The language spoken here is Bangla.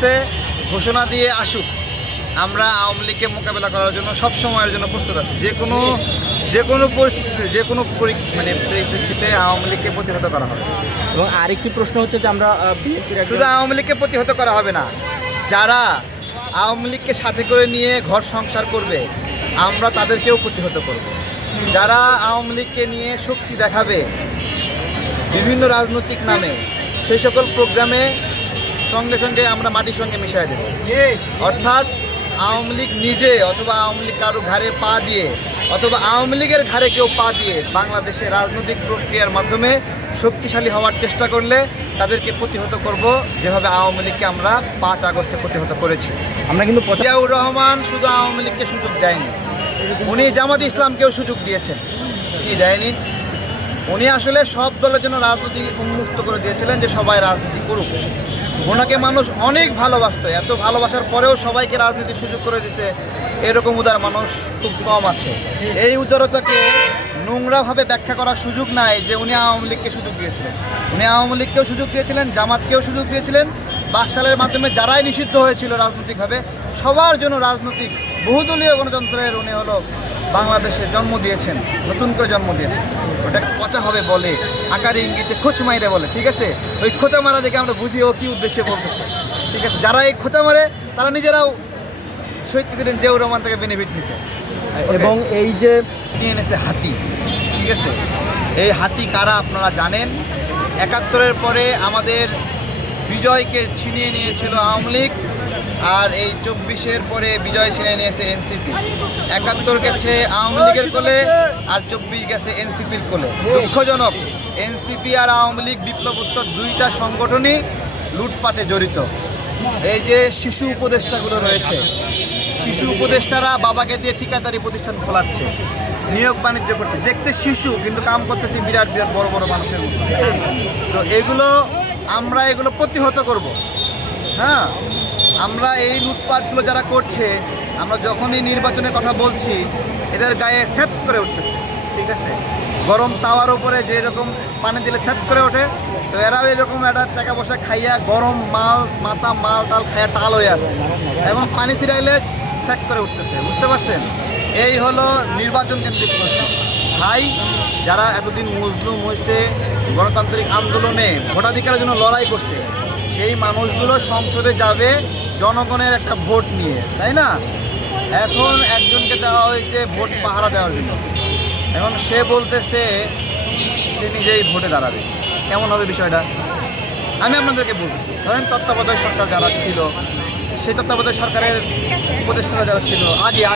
বলতেছে ঘোষণা দিয়ে আসুক আমরা আওয়ামী লীগকে মোকাবেলা করার জন্য সব সময়ের জন্য প্রস্তুত আছি। যে কোনো যে কোনো পরিস্থিতিতে যে কোনো মানে পরিপ্রেক্ষিতে আওয়ামী লীগকে প্রতিহত করা হবে। এবং আরেকটি প্রশ্ন হচ্ছে যে আমরা শুধু আওয়ামী লীগকে প্রতিহত করা হবে না যারা আওয়ামী লীগকে সাথে করে নিয়ে ঘর সংসার করবে আমরা তাদেরকেও প্রতিহত করব। যারা আওয়ামী লীগকে নিয়ে শক্তি দেখাবে বিভিন্ন রাজনৈতিক নামে সেই সকল প্রোগ্রামে সঙ্গে সঙ্গে আমরা মাটির সঙ্গে মিশিয়ে দেব। অর্থাৎ আওয়ামী লীগ নিজে অথবা আওয়ামী লীগ কারও ঘাড়ে পা দিয়ে অথবা আওয়ামী লীগের ঘাড়ে কেউ পা দিয়ে বাংলাদেশে রাজনৈতিক প্রক্রিয়ার মাধ্যমে শক্তিশালী হওয়ার চেষ্টা করলে তাদেরকে প্রতিহত করব যেভাবে আওয়ামী লীগকে আমরা পাঁচ আগস্টে প্রতিহত করেছি। আমরা কিন্তু জিয়াউর রহমান শুধু আওয়ামী লীগকে সুযোগ দেয়নি। উনি জামাত ইসলামকেও সুযোগ দিয়েছেন। কি দেয়নি? উনি আসলে সব দলের জন্য রাজনীতি উন্মুক্ত করে দিয়েছিলেন যে সবাই রাজনীতি করুক। ওনাকে মানুষ অনেক ভালোবাসত। এত ভালোবাসার পরেও সবাইকে রাজনীতির সুযোগ করে দিছে। এরকম উদার মানুষ খুব কম আছে। এই উদারতাকে নোংরাভাবে ব্যাখ্যা করার সুযোগ নাই যে উনি আওয়ামী লীগকে সুযোগ দিয়েছিলেন। উনি আওয়ামী লীগকেও সুযোগ দিয়েছিলেন, জামাতকেও সুযোগ দিয়েছিলেন। বাকশালের মাধ্যমে যারাই নিষিদ্ধ হয়েছিল রাজনৈতিকভাবে, সবার জন্য রাজনৈতিক বহুদলীয় গণতন্ত্রের উনি হলো বাংলাদেশে জন্ম দিয়েছেন নতুন করে জন্ম দিয়েছেন। ওটা পচা হবে বলে আকারে ইঙ্গিতে খোঁচ মাইরে বলে ঠিক আছে? ওই খোঁচা মারা দেখে আমরা বুঝি ও কি উদ্দেশ্যে বলতেছে। ঠিক আছে? যারা এই খোঁচা মারে তারা নিজেরাও শহীদ প্রেসিডেন্ট জিয়াউর রহমান থেকে বেনিফিট নিছে। এবং এই যে নিয়ে এনেছে হাতি ঠিক আছে? এই হাতি কারা আপনারা জানেন? একাত্তরের পরে আমাদের বিজয়কে ছিনিয়ে নিয়েছিল আওয়ামী লীগ। আর এই চব্বিশের পরে বিজয় ছিনিয়ে নিয়েছে এনসিপি। একাত্তর গেছে আওয়ামী লীগের কোলে আর চব্বিশ গেছে এনসিপির কোলে। দুঃখজনক, এনসিপি আর আওয়ামী লীগ বিপ্লবোত্তর দুইটা সংগঠনই লুটপাটে জড়িত। এই যে শিশু উপদেষ্টাগুলো রয়েছে, শিশু উপদেষ্টারা বাবাকে দিয়ে ঠিকাদারি প্রতিষ্ঠান খোলাচ্ছে, নিয়োগ বাণিজ্য করছে। দেখতে শিশু, কিন্তু কাম করতেছে বিরাট বিরাট বড় বড় মানুষের মতো। তো এগুলো আমরা এগুলো প্রতিহত করব। হ্যাঁ? আমরা এই লুটপাটগুলো যারা করছে, আমরা যখনই নির্বাচনের কথা বলছি, এদের গায়ে সেট করে উঠতেছে, ঠিক আছে? গরম তাওয়ার উপরে যে এরকম পানি দিলে সেট করে ওঠে, তো এরাও এরকম একটা টাকা পয়সা খাইয়া গরম মাল, মাথা মাল টাল খাইয়া টাল হয়ে আছে এবং পানি ছিটাইলে চেক করে উঠতেছে, বুঝতে পারছেন? এই হলো নির্বাচন কেন্দ্রিক প্রশ্ন। ভাই, যারা এতদিন মজলুম হয়েছে গণতান্ত্রিক আন্দোলনে ভোটাধিকারের জন্য লড়াই করছে সেই মানুষগুলো সংসদে যাবে জনগণের একটা ভোট নিয়ে, তাই না? এখন একজনকে দেওয়া হয়েছে ভোট পাহারা দেওয়ার জন্য। এখন সে বলতেছে, সে নিজেই ভোটে দাঁড়াবে। কেমন হবে বিষয়টা? আমি আপনাদেরকে বলতেছি, ধরেন তত্ত্বাবধায়ক সরকার যারা ছিল, সেই তত্ত্বাবধায়ক সরকারের উপদেষ্টারা যারা ছিল, আগে